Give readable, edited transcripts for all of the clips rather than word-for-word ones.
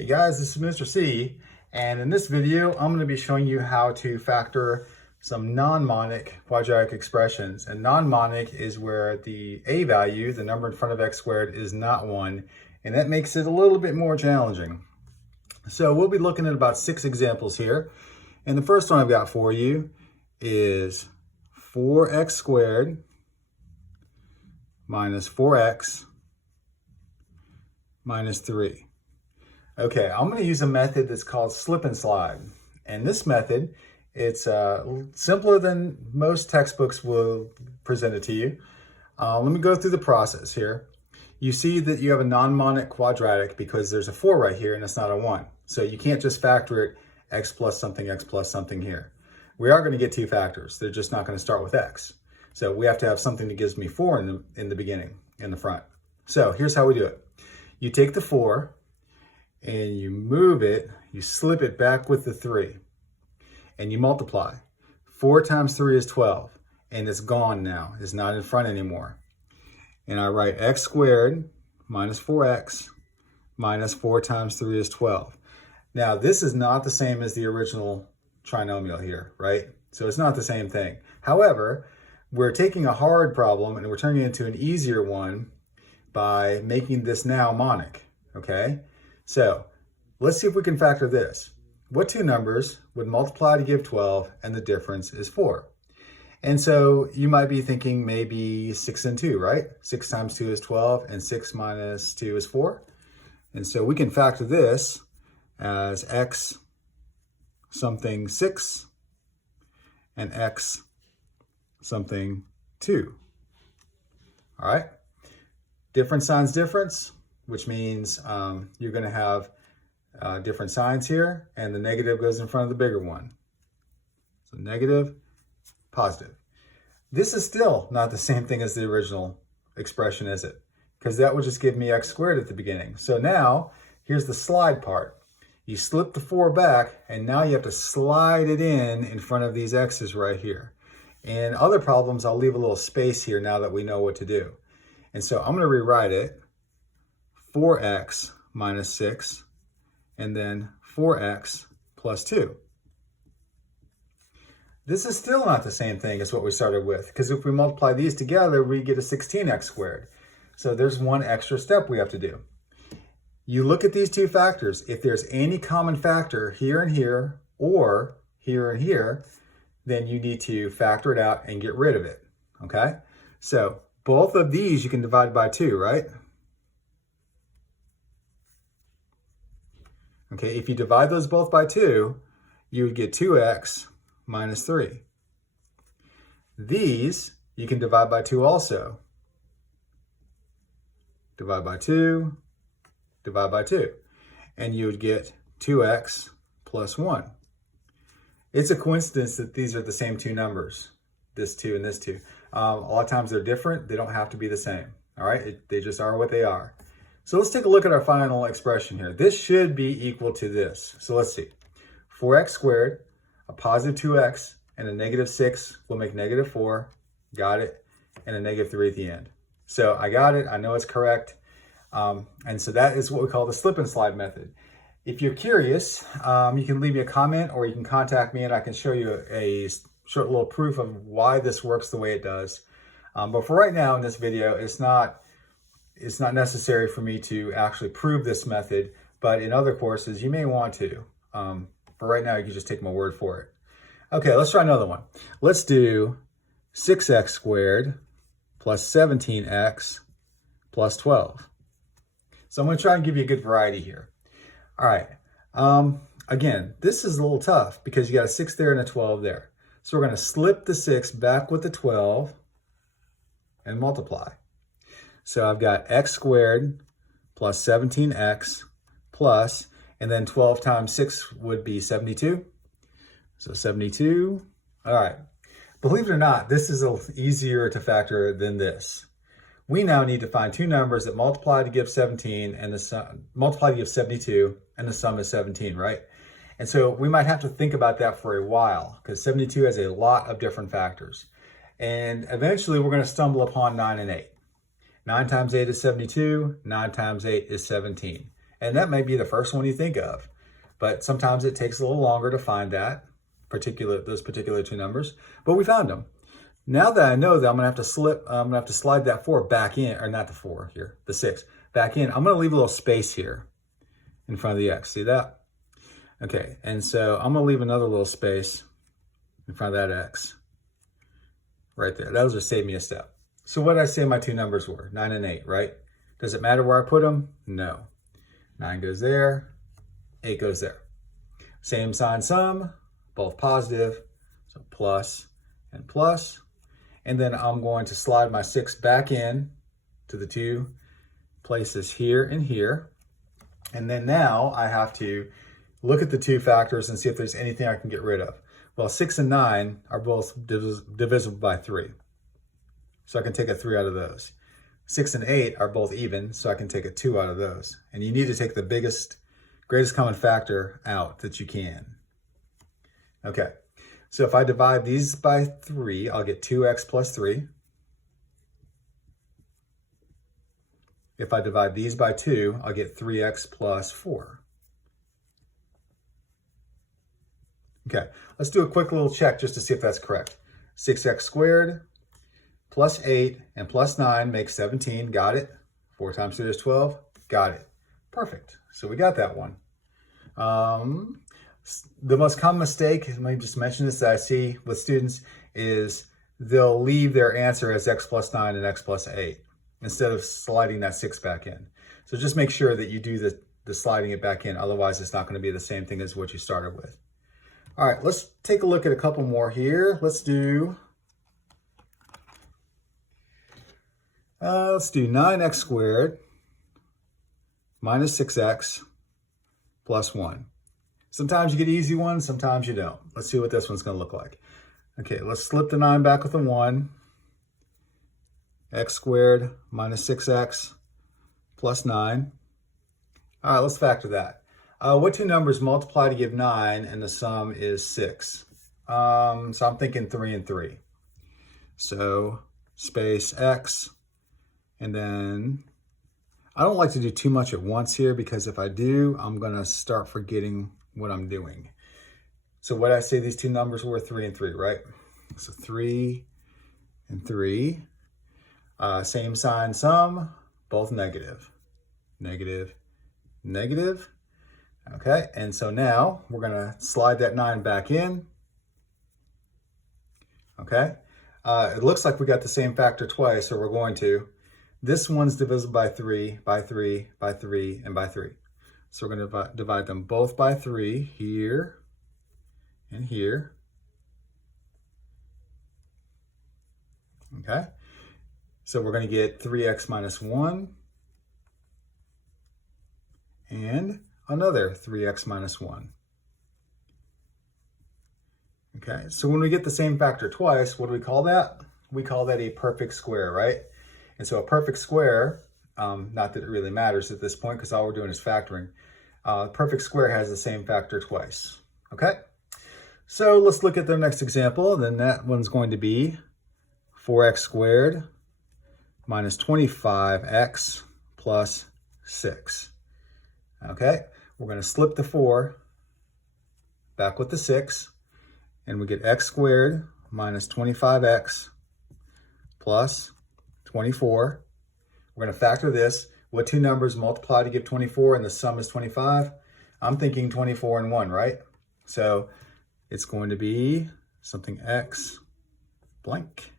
Hey guys, this is Mr. C, and in this video I'm going to be showing you how to factor some non-monic quadratic expressions. And non-monic is where the a value, the number in front of x squared, is not 1, and that makes it a little bit more challenging. So we'll be looking at about 6 examples here, and the first one I've got for you is 4x squared minus 4x minus 3. Okay, I'm going to use a method that's called slip and slide. And this method, it's simpler than most textbooks will present it to you. Let me go through the process here. You see that you have a non-monic quadratic because there's a 4 right here and it's not a 1. So you can't just factor it x plus something here. We are going to get 2 factors. They're just not going to start with x. So we have to have something that gives me 4 in the beginning, in the front. So here's how we do it. You take the 4, and you move it, you slip it back with the 3, and you multiply. 4 times 3 is 12, and it's gone now. It's not in front anymore. And I write x squared minus 4x minus 4 times 3 is 12. Now, this is not the same as the original trinomial here, right? So it's not the same thing. However, we're taking a hard problem and we're turning it into an easier one by making this now monic, okay? So let's see if we can factor this. What 2 numbers would multiply to give 12 and the difference is 4? And so you might be thinking maybe 6 and 2, right? 6 times 2 is 12 and 6 minus 2 is 4. And so we can factor this as x something 6 and x something 2. All right? Different signs difference, which means you're going to have different signs here, and the negative goes in front of the bigger one. So negative, positive. This is still not the same thing as the original expression, is it? Because that would just give me x squared at the beginning. So now, here's the slide part. You slip the 4 back, and now you have to slide it in front of these x's right here. In other problems, I'll leave a little space here now that we know what to do. And so I'm going to rewrite it. 4x minus 6, and then 4x plus 2. This is still not the same thing as what we started with, because if we multiply these together, we get a 16x squared. So there's one extra step we have to do. You look at these 2 factors. If there's any common factor here and here, or here and here, then you need to factor it out and get rid of it, okay? So both of these you can divide by 2, right? Okay, if you divide those both by 2, you would get 2x minus 3. These you can divide by 2 also. Divide by 2, divide by 2. And you would get 2x plus 1. It's a coincidence that these are the same 2 numbers, this 2 and this 2. A lot of times they're different. They don't have to be the same, all right? They just are what they are. So let's take a look at our final expression here. This should be equal to this. So let's see. 4x squared, a positive 2x, and a negative 6 will make negative 4. Got it. And a negative 3 at the end. So I got it. I know it's correct. And so that is what we call the slip and slide method. If you're curious, you can leave me a comment or you can contact me and I can show you a short little proof of why this works the way it does. But for right now in this video, it's not necessary for me to actually prove this method, but in other courses, you may want to. For right now, you can just take my word for it. Okay, let's try another one. Let's do 6x squared plus 17x plus 12. So I'm going to try and give you a good variety here. All right. Again, this is a little tough because you got a 6 there and a 12 there. So we're going to slip the 6 back with the 12 and multiply. So I've got x squared plus 17x plus, and then 12 times 6 would be 72. So 72. All right. Believe it or not, this is easier to factor than this. We now need to find 2 numbers that multiply to give 17 and the sum, multiply to give 72, and the sum is 17, right? And so we might have to think about that for a while because 72 has a lot of different factors. And eventually we're going to stumble upon 9 and 8. 9 times 8 is 72, 9 times 8 is 17. And that may be the first one you think of, but sometimes it takes a little longer to find those particular two numbers, but we found them. Now that I know that I'm gonna have to slide that 4 back in, or not the 4 here, the 6 back in. I'm gonna leave a little space here in front of the X, see that? Okay, and so I'm gonna leave another little space in front of that X, right there. That'll just save me a step. So what did I say my two numbers were? 9 and 8, right? Does it matter where I put them? No. 9 goes there, 8 goes there. Same sign sum, both positive, so plus and plus. And then I'm going to slide my 6 back in to the two places here and here. And then now I have to look at the two factors and see if there's anything I can get rid of. Well, 6 and 9 are both divisible by 3. So I can take a 3 out of those. 6 and 8 are both even, so I can take a 2 out of those. And you need to take the greatest common factor out that you can. Okay, so if I divide these by 3, I'll get 2x plus 3. If I divide these by 2, I'll get 3x plus 4. Okay, let's do a quick little check just to see if that's correct. 6x squared plus 8 and plus 9 makes 17, got it. 4 times 3 is 12, got it. Perfect, so we got that one. The most common mistake, let me just mention this, that I see with students is they'll leave their answer as x plus 9 and x plus 8 instead of sliding that 6 back in. So just make sure that you do the sliding it back in, otherwise it's not going to be the same thing as what you started with. All right, let's take a look at a couple more here. Let's do 9x squared minus 6x plus 1. Sometimes you get easy ones, sometimes you don't. Let's see what this one's going to look like. Okay, let's slip the 9 back with a 1. X squared minus 6x plus 9. All right, let's factor that. What two numbers multiply to give 9 and the sum is 6? So I'm thinking 3 and 3. So space x, and then I don't like to do too much at once here because if I do, I'm going to start forgetting what I'm doing. So what I say these two numbers were 3 and 3, right? So 3 and 3. Same sign sum, both negative. Negative, negative. Okay, and so now we're going to slide that 9 back in. Okay, it looks like we got the same factor twice, so we're going to. This one's divisible by 3, by 3, by 3, and by 3. So we're going to divide them both by 3 here and here. Okay, so we're going to get 3x minus 1 and another 3x minus 1. Okay, so when we get the same factor twice, what do we call that? We call that a perfect square, right? And so a perfect square, not that it really matters at this point because all we're doing is factoring. Perfect square has the same factor twice, okay? So let's look at the next example. Then that one's going to be 4x squared minus 25x plus 6. Okay, we're going to slip the 4 back with the 6, and we get x squared minus 25x plus 24. We're going to factor this. What two numbers multiply to give 24 and the sum is 25? I'm thinking 24 and 1, right? So it's going to be something x blank,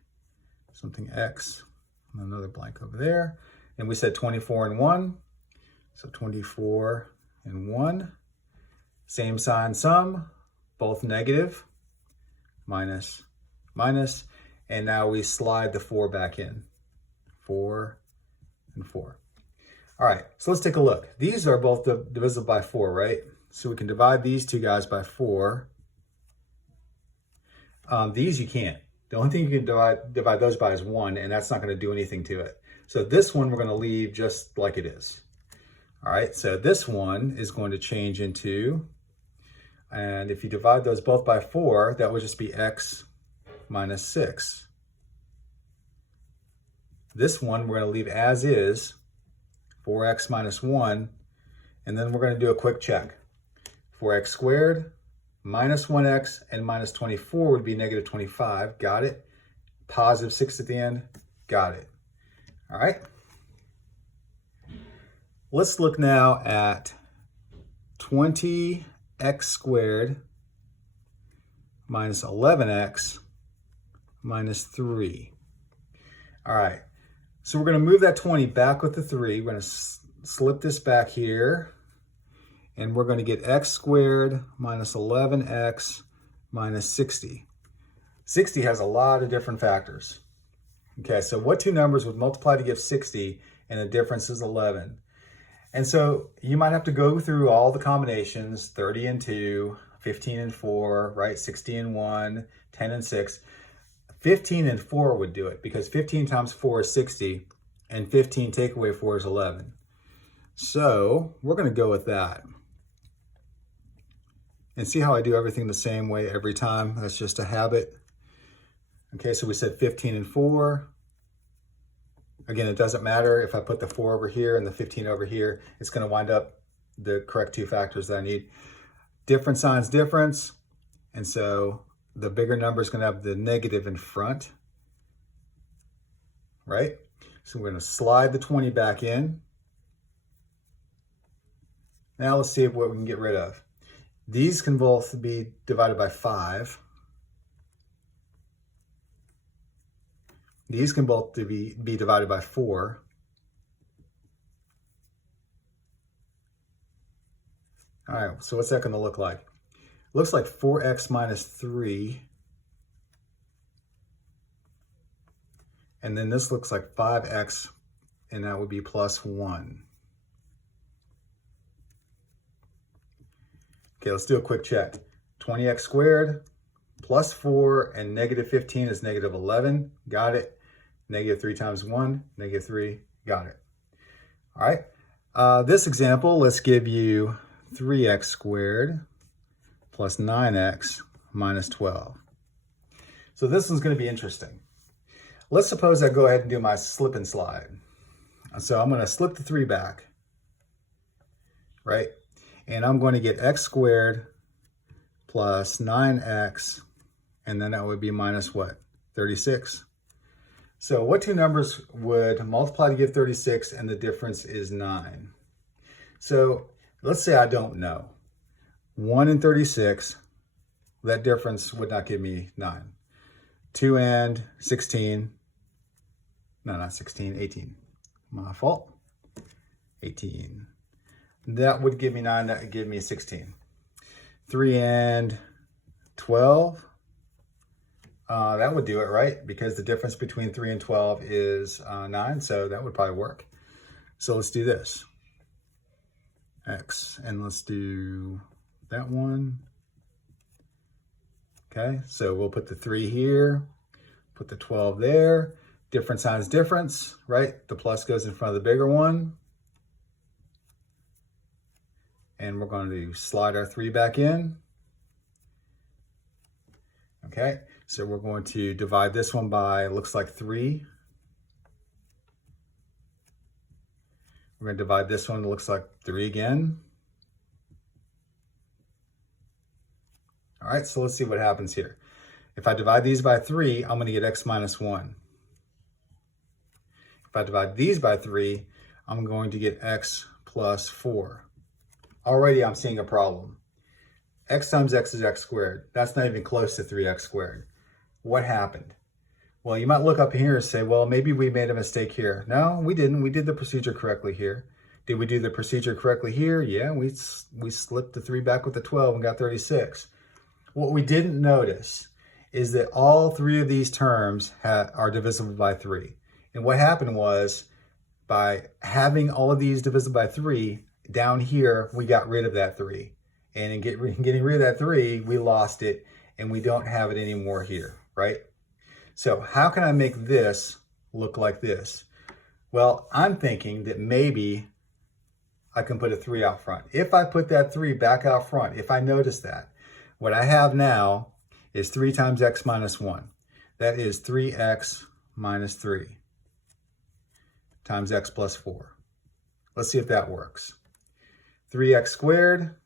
something x, and another blank over there. And we said 24 and 1. So 24 and 1. Same sign sum, both negative, minus, minus. And now we slide the 4 back in. 4 and 4. All right, so let's take a look. These are both divisible by 4, right? So we can divide these two guys by 4. These you can't. The only thing you can divide those by is 1, and that's not going to do anything to it. So this one we're going to leave just like it is. All right, so this one is going to change into, and if you divide those both by 4, that would just be x minus 6. This one we're going to leave as is, 4x minus 1, And then we're going to do a quick check. 4x squared minus 1x and minus 24 would be negative 25. Got it. Positive 6 at the end. Got it. All right. Let's look now at 20x squared minus 11x minus 3. All right. So we're going to move that 20 back with the 3. We're going to slip this back here. And we're going to get x squared minus 11x minus 60. 60 has a lot of different factors. Okay, so what two numbers would multiply to give 60 and the difference is 11? And so you might have to go through all the combinations, 30 and 2, 15 and 4, right? 60 and 1, 10 and 6. 15 and 4 would do it because 15 times 4 is 60 and 15 take away 4 is 11. So we're going to go with that. And see how I do everything the same way every time? That's just a habit. Okay, so we said 15 and 4. Again, it doesn't matter if I put the 4 over here and the 15 over here. It's going to wind up the correct two factors that I need. Different signs, difference. And so the bigger number is going to have the negative in front. Right? So we're going to slide the 20 back in. Now let's see what we can get rid of. These can both be divided by 5. These can both be divided by 4. All right, so what's that going to look like? Looks like 4x minus 3. And then this looks like 5x, and that would be plus 1. Okay, let's do a quick check. 20x squared plus 4 and negative 15 is negative 11. Got it. Negative 3 times 1, negative 3. Got it. All right. This example, let's give you 3x squared plus 9x minus 12. So this one's going to be interesting. Let's suppose I go ahead and do my slip and slide. So I'm going to slip the 3 back, right? And I'm going to get x squared plus 9x, and then that would be minus what? 36. So what two numbers would multiply to give 36 and the difference is 9? So let's say I don't know. 1 and 36, that difference would not give me 9. 2 and 16, no, not 16, 18. My fault. 18. That would give me 9, that would give me 16. 3 and 12, that would do it, right? Because the difference between 3 and 12 is 9, so that would probably work. So let's do this. X, and let's do that one. Okay, so we'll put the 3 here, put the 12 there. Different signs, difference, right? The plus goes in front of the bigger one. And we're going to slide our 3 back in. Okay, so we're going to divide this one by, it looks like 3. We're going to divide this one, it looks like 3 again. All right, so let's see what happens here. If I divide these by 3, I'm going to get x minus 1. If I divide these by 3, I'm going to get x plus 4. Already I'm seeing a problem. X times x is x squared. That's not even close to 3x squared. What happened? Well, you might look up here and say, well, maybe we made a mistake here. No, we didn't. We did the procedure correctly here. Did we do the procedure correctly here? Yeah, we slipped the 3 back with the 12 and got 36. What we didn't notice is that all 3 of these terms are divisible by 3. And what happened was, by having all of these divisible by 3, down here, we got rid of that 3. And in getting rid of that 3, we lost it, and we don't have it anymore here, right? So how can I make this look like this? Well, I'm thinking that maybe I can put a 3 out front. If I put that 3 back out front, if I notice that, what I have now is 3 times x minus 1. That is 3x minus 3 times x plus 4. Let's see if that works. 3x squared.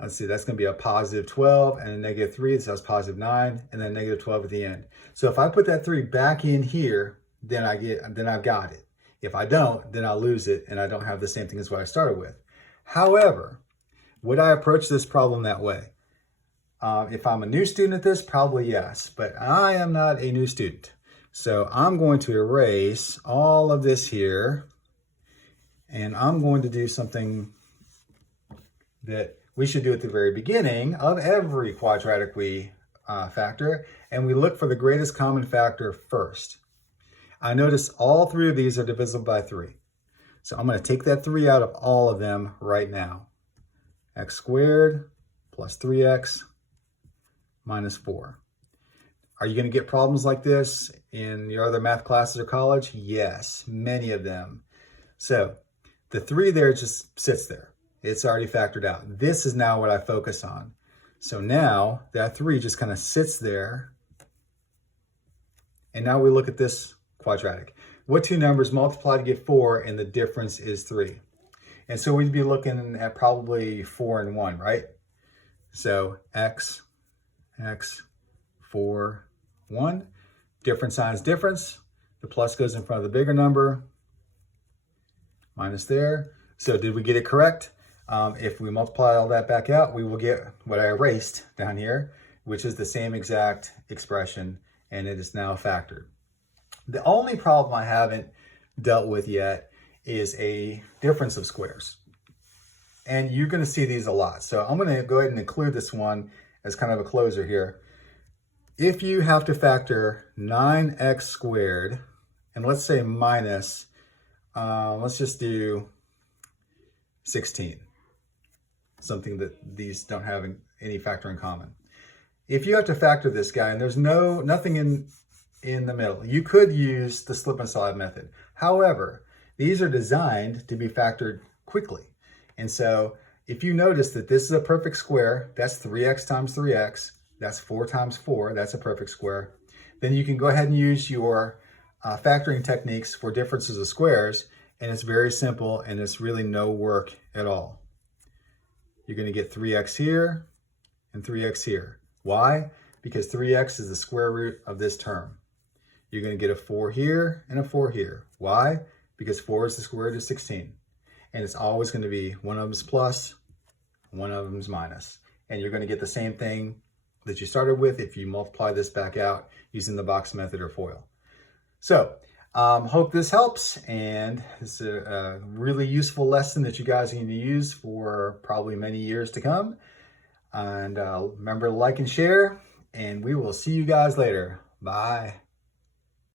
Let's see, that's going to be a positive 12 and a negative 3, so that's positive 9, and then negative 12 at the end. So if I put that 3 back in here, then I've got it. If I don't, then I'll lose it, and I don't have the same thing as what I started with. However, would I approach this problem that way? If I'm a new student at this, probably yes, but I am not a new student. So I'm going to erase all of this here, and I'm going to do something that we should do at the very beginning of every quadratic we factor, and we look for the greatest common factor first. I notice all 3 of these are divisible by 3. So I'm going to take that 3 out of all of them right now. X squared plus 3x minus 4. Are you going to get problems like this in your other math classes or college? Yes, many of them. So the 3 there just sits there. It's already factored out. This is now what I focus on. So now that 3 just kind of sits there. And now we look at this quadratic. What 2 numbers multiply to get 4 and the difference is 3? And so we'd be looking at probably 4 and 1, right? So x, 4, 1. Difference signs difference. The plus goes in front of the bigger number. Minus there. So did we get it correct? If we multiply all that back out, we will get what I erased down here, which is the same exact expression, and it is now factored. The only problem I haven't dealt with yet is a difference of squares. And you're going to see these a lot. So I'm going to go ahead and include this one as kind of a closer here. If you have to factor 9x squared, and let's say minus, let's just do 16. Something that these don't have any factor in common. If you have to factor this guy and there's nothing in the middle, you could use the slip and slide method. However, these are designed to be factored quickly. And so if you notice that this is a perfect square, that's 3x times 3x, that's 4 times 4, that's a perfect square, then you can go ahead and use your factoring techniques for differences of squares, and it's very simple and it's really no work at all. You're going to get 3x here and 3x here. Why? Because 3x is the square root of this term. You're going to get a 4 here and a 4 here. Why? Because 4 is the square root of 16. And it's always going to be one of them is plus, one of them is minus. And you're going to get the same thing that you started with if you multiply this back out using the box method or FOIL. So, hope this helps, and it's a really useful lesson that you guys are going to use for probably many years to come. And remember to like and share, and we will see you guys later. Bye.